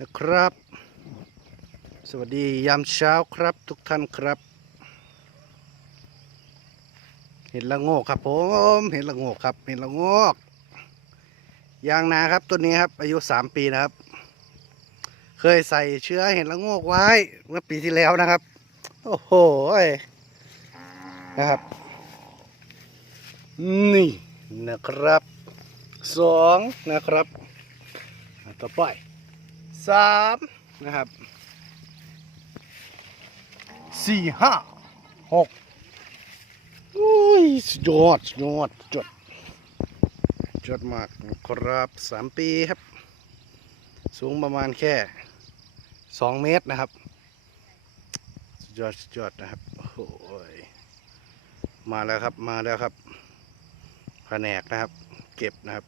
นะครับ สวัสดียามเช้าครับทุกท่านครับ เห็นละโงกครับผมเห็นละโงกครับ เห็นละโงกยางนาครับต้นนี้ครับ อายุสามปีนะครับ เคยใส่เชื้อเห็นละโงกไว้เมื่อปีที่แล้วนะครับ โอ้โหนะครับ นี่นะครับสองนะครับ ต่อไป สามนะครับสี่ห้าหกอุ้ยสุดยอดยอดจดจดมากครับสามปีครับ สูงประมาณแค่สองเมตรนะครับสุดยอดสุดยอดนะครับโอ้โหมาแล้วครับมาแล้วครับแผนกนะครับ เก็บนะครับ